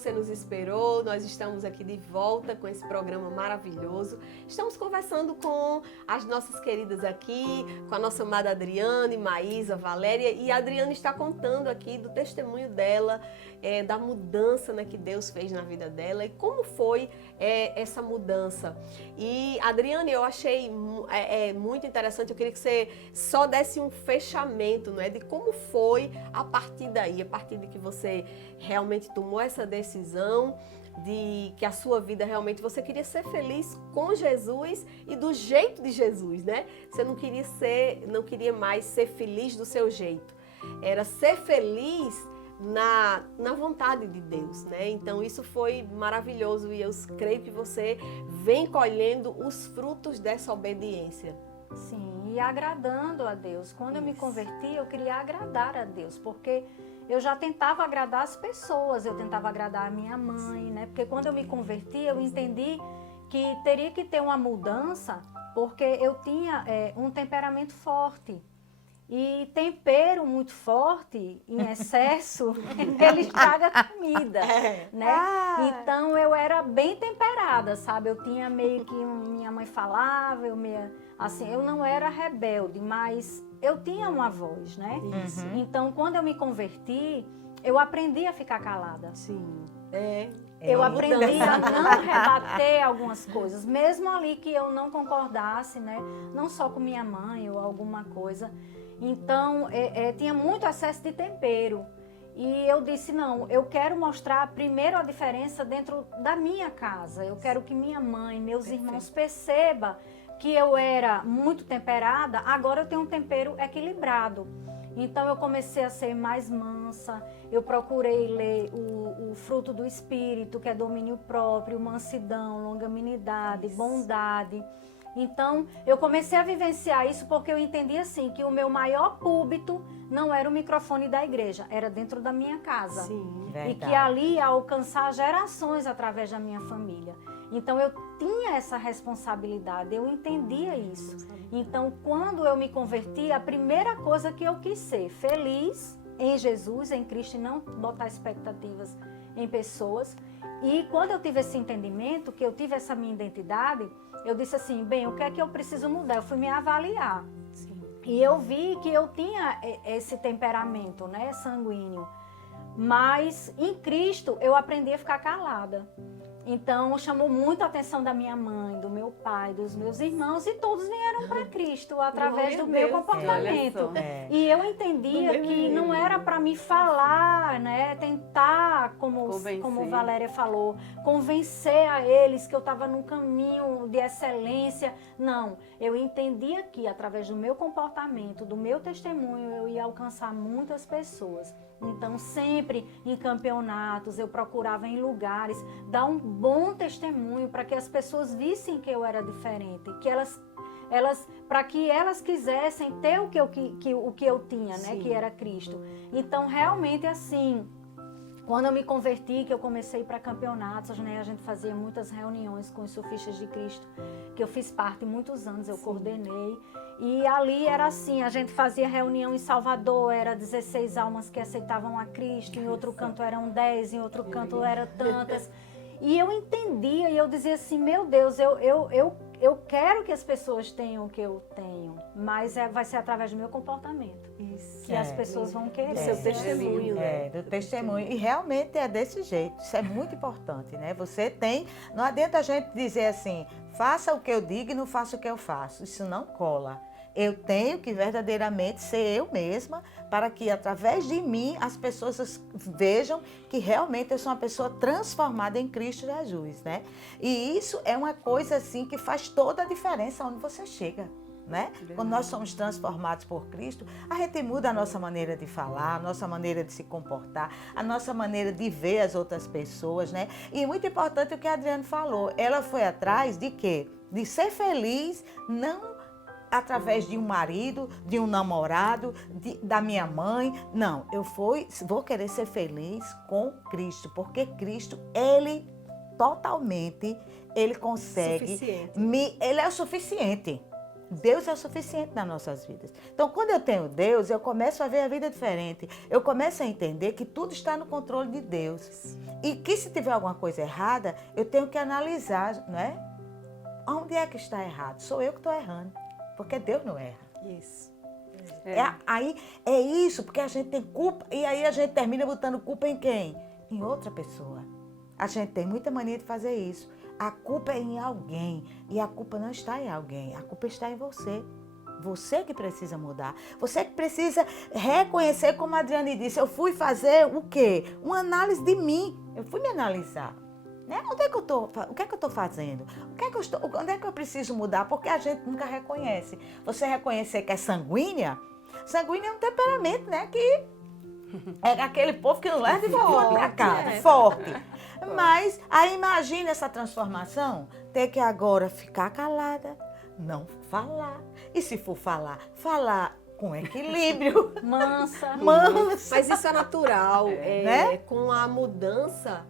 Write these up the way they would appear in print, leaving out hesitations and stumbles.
você nos esperou. Nós estamos aqui de volta com esse programa maravilhoso. Estamos conversando com as nossas queridas aqui, com a nossa amada Adriane, Maísa, Valéria. E a Adriane está contando aqui do testemunho dela, da mudança, né, que Deus fez na vida dela e como foi essa mudança. E, Adriane, eu achei muito interessante. Eu queria que você só desse um fechamento, não é, de como foi a partir daí, a partir de que você realmente tomou essa decisão de que a sua vida realmente você queria ser feliz com Jesus e do jeito de Jesus, né? Você não queria mais ser feliz do seu jeito. Era ser feliz na vontade de Deus, né? Então isso foi maravilhoso e eu creio que você vem colhendo os frutos dessa obediência. Sim, e agradando a Deus. Quando eu me converti, eu queria agradar a Deus, porque eu já tentava agradar as pessoas, eu tentava agradar a minha mãe, né? Porque quando eu me converti, eu entendi que teria que ter uma mudança, porque eu tinha um temperamento forte. E tempero muito forte, em excesso, ele estraga a comida, né? Então eu era bem temperada, sabe? Eu tinha meio que, minha mãe falava, eu não era rebelde, mas eu tinha uma voz, né? Isso. Então quando eu me converti, eu aprendi a ficar calada. Sim. Eu aprendi a não rebater algumas coisas, mesmo ali que eu não concordasse, né? Não só com minha mãe ou alguma coisa. Então, tinha muito excesso de tempero. E eu disse, não, eu quero mostrar primeiro a diferença dentro da minha casa. Eu quero que minha mãe, meus irmãos percebam que eu era muito temperada, agora eu tenho um tempero equilibrado. Então, eu comecei a ser mais mansa, eu procurei ler o fruto do Espírito, que é domínio próprio, mansidão, longanimidade, bondade. Então, eu comecei a vivenciar isso porque eu entendi assim, que o meu maior púlpito não era o microfone da igreja, era dentro da minha casa. Sim, e que ali ia alcançar gerações através da minha família. Então, eu tinha essa responsabilidade, eu entendia isso. Então, quando eu me converti, a primeira coisa que eu quis ser feliz em Jesus, em Cristo, e não botar expectativas em pessoas. E quando eu tive esse entendimento, que eu tive essa minha identidade, eu disse assim, bem, o que é que eu preciso mudar? Eu fui me avaliar. sim. E eu vi que eu tinha esse temperamento, né, sanguíneo. Mas em Cristo eu aprendi a ficar calada. Então chamou muito a atenção da minha mãe, do meu pai, dos meus irmãos, e todos vieram para Cristo através do meu comportamento. E eu entendia que não era para me falar, né, tentar, como Valéria falou, convencer a eles que eu estava num caminho de excelência. Não, eu entendia que através do meu comportamento, do meu testemunho, eu ia alcançar muitas pessoas. Então, sempre em campeonatos, eu procurava em lugares dar um bom testemunho para que as pessoas vissem que eu era diferente, que para que elas quisessem ter o que eu tinha, né, que era Cristo. Então, realmente, assim, quando eu me converti, que eu comecei para campeonatos, né, a gente fazia muitas reuniões com os sufistas de Cristo, que eu fiz parte muitos anos, eu coordenei. E ali era assim, a gente fazia reunião em Salvador, era 16 almas que aceitavam a Cristo, em outro canto eram 10, em outro canto eram tantas. E eu entendia, e eu dizia assim, meu Deus, eu quero que as pessoas tenham o que eu tenho, mas vai ser através do meu comportamento. Isso. Que as pessoas vão querer. Do seu testemunho. Do testemunho. E realmente é desse jeito, isso é muito importante, né? Não adianta a gente dizer assim, faça o que eu digo e não faça o que eu faço, isso não cola. Eu tenho que verdadeiramente ser eu mesma para que através de mim as pessoas vejam que realmente eu sou uma pessoa transformada em Cristo Jesus, né? E isso é uma coisa assim que faz toda a diferença onde você chega, né? Quando nós somos transformados por Cristo, a gente muda a nossa maneira de falar, a nossa maneira de se comportar, a nossa maneira de ver as outras pessoas, né? E muito importante o que a Adriane falou, ela foi atrás de quê? De ser feliz, não através de um marido, de um namorado, da minha mãe. Não, vou querer ser feliz com Cristo, porque Cristo, Ele consegue, Ele é o suficiente. Deus é o suficiente nas nossas vidas. Então, quando eu tenho Deus, eu começo a ver a vida diferente. Eu começo a entender que tudo está no controle de Deus. E que se tiver alguma coisa errada, eu tenho que analisar, né? Onde é que está errado? Sou eu que estou errando, porque Deus não erra. Isso. Aí é isso, porque a gente tem culpa, e aí a gente termina botando culpa em quem? Em outra pessoa. A gente tem muita mania de fazer isso. A culpa é em alguém, e a culpa não está em alguém, a culpa está em você. Você que precisa mudar. Você que precisa reconhecer, como a Adriane disse, eu fui fazer o quê? Uma análise de mim. Eu fui me analisar. Né? Onde é que eu tô, o que é que eu estou fazendo? Onde é que eu preciso mudar? Porque a gente nunca reconhece. Você reconhecer que é sanguínea? Sanguínea é um temperamento, né? Que é aquele povo que não leva de volta para casa. Forte. Mas aí imagina essa transformação. Ter que agora ficar calada, não falar. E se for falar, falar com equilíbrio. Mansa. Mas isso é natural. Né? Com a mudança,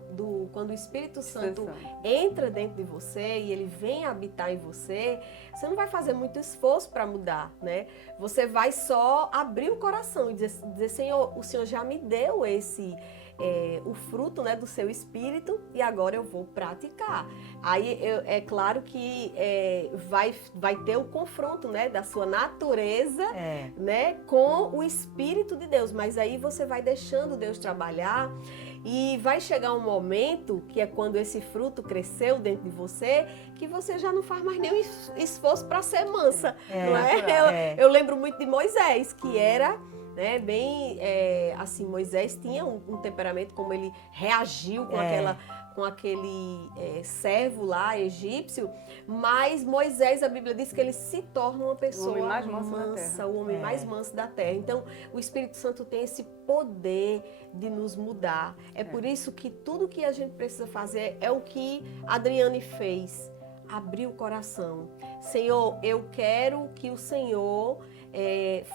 quando o Espírito Santo entra dentro de você e ele vem habitar em você, você não vai fazer muito esforço para mudar, né? Você vai só abrir o coração e dizer, Senhor, o Senhor já me deu o fruto, né, do seu espírito e agora eu vou praticar. Aí é claro que vai ter o confronto, né, da sua natureza, né, com o Espírito de Deus, mas aí você vai deixando Deus trabalhar e vai chegar um momento, que é quando esse fruto cresceu dentro de você, que você já não faz mais nenhum esforço para ser mansa, não é? Eu lembro muito de Moisés, que era... assim, Moisés tinha um temperamento, como ele reagiu com aquele servo lá, egípcio, mas Moisés, a Bíblia diz que ele se torna uma pessoa o homem mais manso da terra. O homem mais manso da terra. Então, o Espírito Santo tem esse poder de nos mudar. É por isso que tudo que a gente precisa fazer é o que a Adriane fez, abrir o coração. Senhor, eu quero que o Senhor...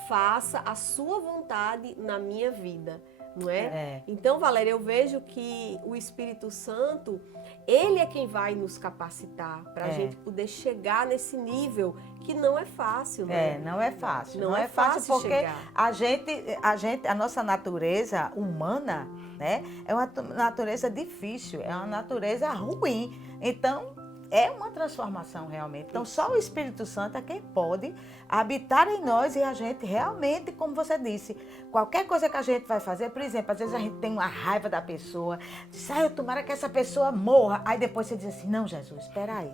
faça a sua vontade na minha vida, não é? Então, Valéria, eu vejo que o Espírito Santo, ele é quem vai nos capacitar para a gente poder chegar nesse nível que não é fácil, né? Não é fácil. Não é fácil porque chegar. a nossa natureza humana, né, é uma natureza difícil, é uma natureza ruim. Então, é uma transformação realmente. Então, só o Espírito Santo é quem pode habitar em nós e a gente realmente, como você disse, qualquer coisa que a gente vai fazer, por exemplo, às vezes a gente tem uma raiva da pessoa, diz, eu tomara que essa pessoa morra. Aí depois você diz assim, não, Jesus, espera aí.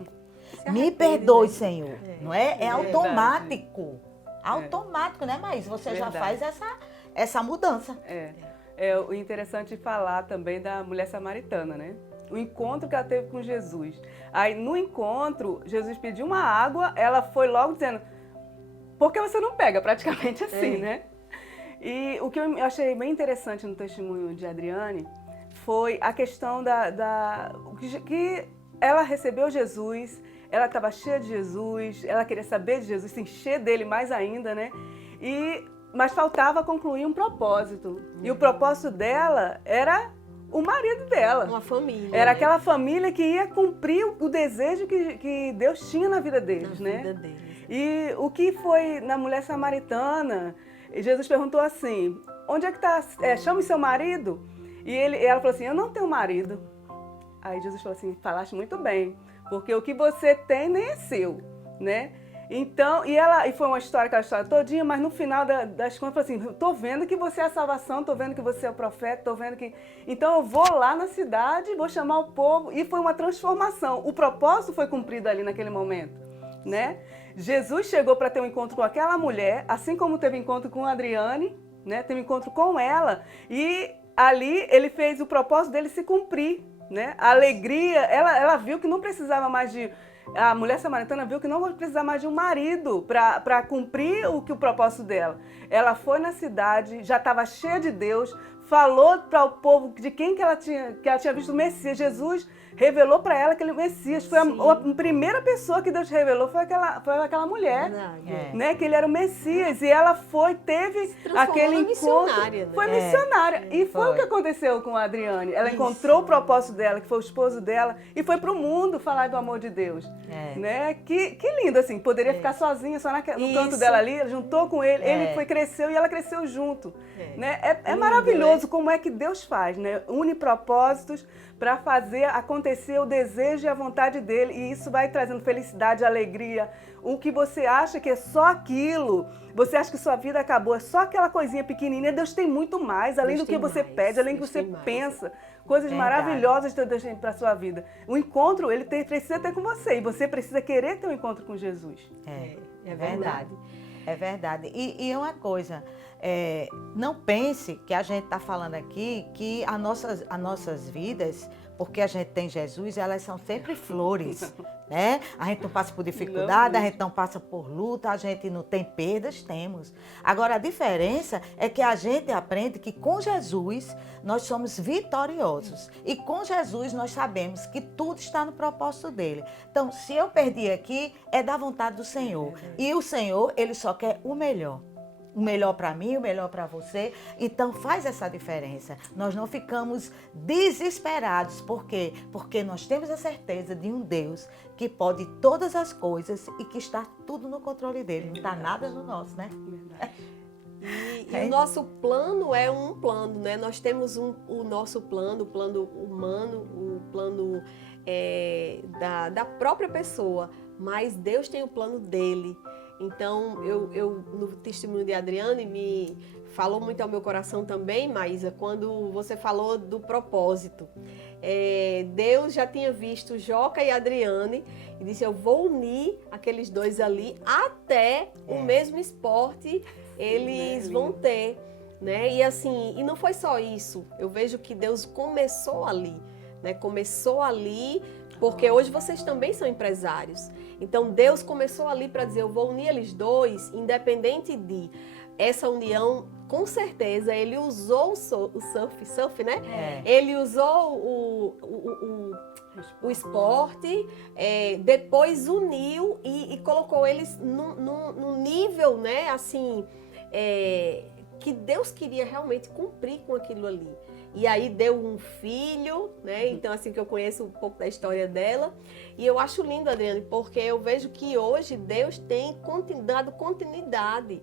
Me perdoe, né? Senhor. Não é? É automático. Automático, né, Maís? Você já faz essa mudança. O interessante falar também da mulher samaritana, né? O encontro que ela teve com Jesus. Aí, no encontro, Jesus pediu uma água, ela foi logo dizendo, por que você não pega? Praticamente assim, né? E o que eu achei bem interessante no testemunho de Adriane foi a questão que ela recebeu Jesus, ela estava cheia de Jesus, ela queria saber de Jesus, se encher dele mais ainda, né? Mas faltava concluir um propósito. E o propósito dela era... o marido dela. Uma família. Era aquela família que ia cumprir o desejo que Deus tinha na vida deles, né? Vida deles. E o que foi na mulher samaritana, Jesus perguntou assim, onde é que está, chame seu marido? E ela falou assim, eu não tenho marido. Aí Jesus falou assim, falaste muito bem, porque o que você tem nem é seu, né? Então, e foi uma história, aquela história todinha, mas no final das contas, falou assim, tô vendo que você é a salvação, tô vendo que você é o profeta, tô vendo que... Então eu vou lá na cidade, vou chamar o povo, e foi uma transformação. O propósito foi cumprido ali naquele momento, né? Jesus chegou para ter um encontro com aquela mulher, assim como teve encontro com a Adriane, né? Teve um encontro com ela, e ali ele fez o propósito dele se cumprir, né? A alegria, ela viu que não precisava mais de... A mulher samaritana viu que não precisava mais de um marido para cumprir o propósito dela. Ela foi na cidade, já estava cheia de Deus, falou para o povo de quem que ela tinha visto o Messias. Jesus revelou para ela aquele Messias. Foi Sim. a primeira pessoa que Deus revelou, foi aquela mulher. Verdade. É. Né, que ele era o Messias, e ela teve transformou aquele numa encontro, missionária, né? foi missionária, e foi foi. o que aconteceu com a Adriane. Ela Isso. encontrou o propósito dela, que foi o esposo dela, e foi para o mundo falar do amor de Deus. É. Né? Que lindo, assim, poderia ficar sozinha, só no canto Isso. dela ali, ela juntou com ele, É. ele cresceu e ela cresceu junto. É. Né? É Lindo, maravilhoso né? como é que Deus faz, né? Une propósitos para fazer acontecer o desejo e a vontade dele, e isso vai trazendo felicidade, alegria. O que você acha que é só aquilo, você acha que sua vida acabou, é só aquela coisinha pequenininha, Deus tem muito mais, além Deus do que tem você mais, pede, além do que Deus você tem mais. pensa. Coisas Verdade. maravilhosas que Deus tem para a sua vida. O encontro, ele precisa ter com você, e você precisa querer ter um encontro com Jesus. É verdade. verdade. É verdade. E uma coisa, não pense que a gente está falando aqui que as nossas vidas, porque a gente tem Jesus, elas são sempre flores, né? A gente não passa por dificuldade, a gente não passa por luta, a gente não tem perdas, temos. Agora, a diferença é que a gente aprende que com Jesus nós somos vitoriosos. E com Jesus nós sabemos que tudo está no propósito dele. Então, se eu perdi aqui, é da vontade do Senhor. E o Senhor, ele só quer o melhor. O melhor para mim, o melhor para você. Então faz essa diferença. Nós não ficamos desesperados. Por quê? Porque nós temos a certeza de um Deus que pode todas as coisas e que está tudo no controle dele. Não está nada no nosso, né? E o nosso plano é um plano, né? Nós temos o nosso plano, o plano humano, o plano da própria pessoa, mas Deus tem o plano dele. Então, eu no testemunho de Adriane, me falou muito ao meu coração também, Maísa, quando você falou do propósito. Deus já tinha visto Joca e Adriane e disse, eu vou unir aqueles dois ali até o mesmo esporte eles vão ter, né? E assim, e não foi só isso. Eu vejo que Deus começou ali, né? Começou ali, porque hoje vocês também são empresários. Então Deus começou ali para dizer, eu vou unir eles dois, independente de essa união, com certeza ele usou o surf, né? Ele usou o esporte, depois uniu e colocou eles num nível, né? Assim, que Deus queria realmente cumprir com aquilo ali. E aí deu um filho, né? Então, assim, que eu conheço um pouco da história dela. E eu acho lindo, Adriane, porque eu vejo que hoje Deus tem dado continuidade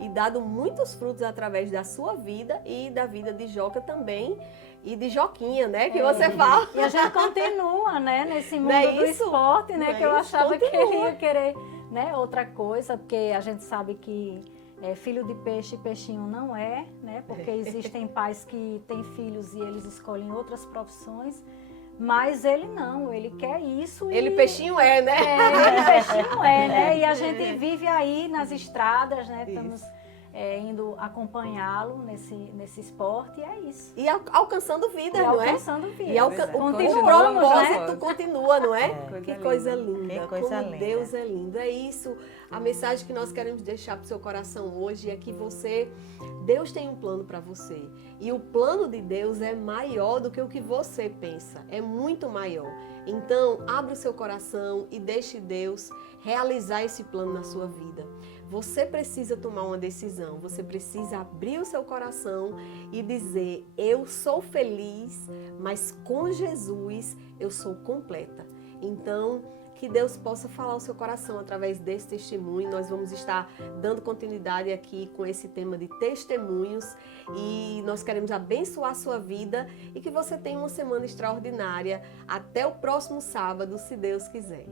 e dado muitos frutos através da sua vida e da vida de Joca também. E de Joquinha, né? Que você fala. E a gente continua, né? Nesse mundo Não é do isso? esporte, né? Não é Que eu isso? achava que ele Continua. ia querer, né? Outra coisa, porque a gente sabe que filho de peixe, peixinho não é, né? Porque existem pais que têm filhos e eles escolhem outras profissões. Mas ele não, ele quer isso. Ele peixinho né? Ele peixinho né? E a gente vive aí nas estradas, né? Isso. Estamos indo acompanhá-lo nesse esporte e é isso. E alcançando vida, E não é? alcançando vida. E o Continuamos, propósito né? continua, não é? Coisa Que linda. coisa linda. Que coisa Como linda. Deus é lindo. É isso. A mensagem que nós queremos deixar para o seu coração hoje é que Deus tem um plano para você. E o plano de Deus é maior do que o que você pensa. É muito maior. Então, abra o seu coração e deixe Deus realizar esse plano na sua vida. Você precisa tomar uma decisão, você precisa abrir o seu coração e dizer, eu sou feliz, mas com Jesus eu sou completa. Então, que Deus possa falar ao seu coração através desse testemunho. Nós vamos estar dando continuidade aqui com esse tema de testemunhos e nós queremos abençoar a sua vida e que você tenha uma semana extraordinária. Até o próximo sábado, se Deus quiser.